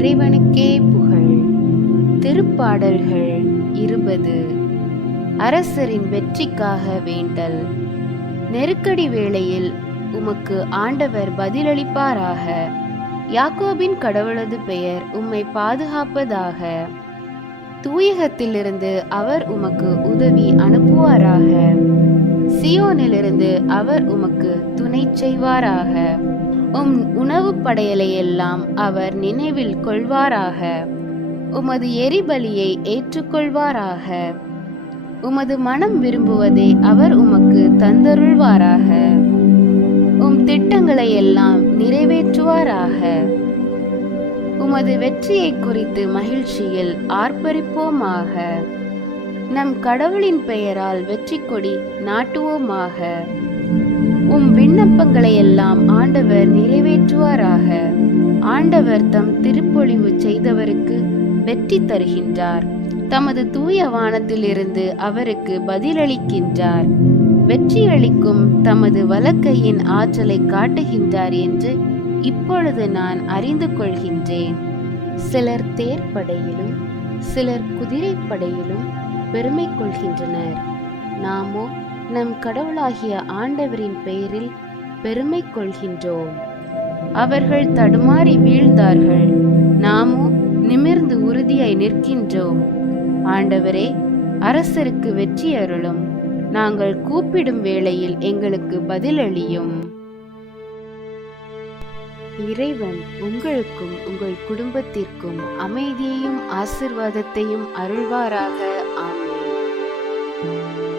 இறைவனுக்கே புகழ். திருப்பாடல்கள் 20. அரசரின் வெற்றிக்காக வேண்டல். நெருக்கடி வேளையில் உமக்கு ஆண்டவர் பதிலளிப்பாராக. யாக்கோபின் கடவுளது பெயர் உம்மை பாதுகாப்பதாக. தூயகத்திலிருந்து அவர் உமக்கு உதவி அனுப்புவாராக. சியோனிலிருந்து அவர் உமக்கு துணை செய்வாராக. உம் உணவு படையலையெல்லாம் அவர் நினைவில் கொள்வாராக. உமது எரிபலியை ஏற்றுக்கொள்வாராக. உமது மனம் விரும்புவதை அவர் உமக்கு தந்தருள்வாராக. உம் திட்டங்களை எல்லாம் நிறைவேற்றுவாராக. உமது வெற்றியை குறித்து மகிழ்ச்சியில் ஆர்ப்பரிப்போமாக. நம் கடவுளின் பெயரால் வெற்றி கொடி நாட்டுவோமாக. உம் விண்ணப்பங்களை எல்லாம் ஆண்டவர் நிறைவேற்றுவாராக. ஆண்டவர் தம் திருப்பொழிவு செய்தவருக்கு வெற்றி தருகின்றார். தமது தூய வானத்திலிருந்து அவருக்கு பதிலளிக்கின்றார். வெற்றியளிக்கும் தமது வலக்கையின் ஆற்றலை காட்டுகின்றார் என்று இப்பொழுது நான் அறிந்து கொள்கின்றேன். சிலர் தேர்ப்படையிலும் சிலர் குதிரைப்படையிலும் பெருமை கொள்கின்றனர். நாமோ நம் கடவுளாகிய ஆண்டவரின் பெயரில் பெருமை கொள்கின்றோம். அவர்கள் தடுமாறி வீழ்ந்தார்கள், நாமோ நிமிர்ந்து உறுதியாய் நிற்கின்றோம். ஆண்டவரே, அரசருக்கு வெற்றி அருளும். நாங்கள் கூப்பிடும் வேளையில் எங்களுக்கு பதிலளியும். இறைவன் உங்களுக்கும் உங்கள் குடும்பத்திற்கும் அமைதியையும் ஆசீர்வாதத்தையும் அருள்வாராக. ஆமென்.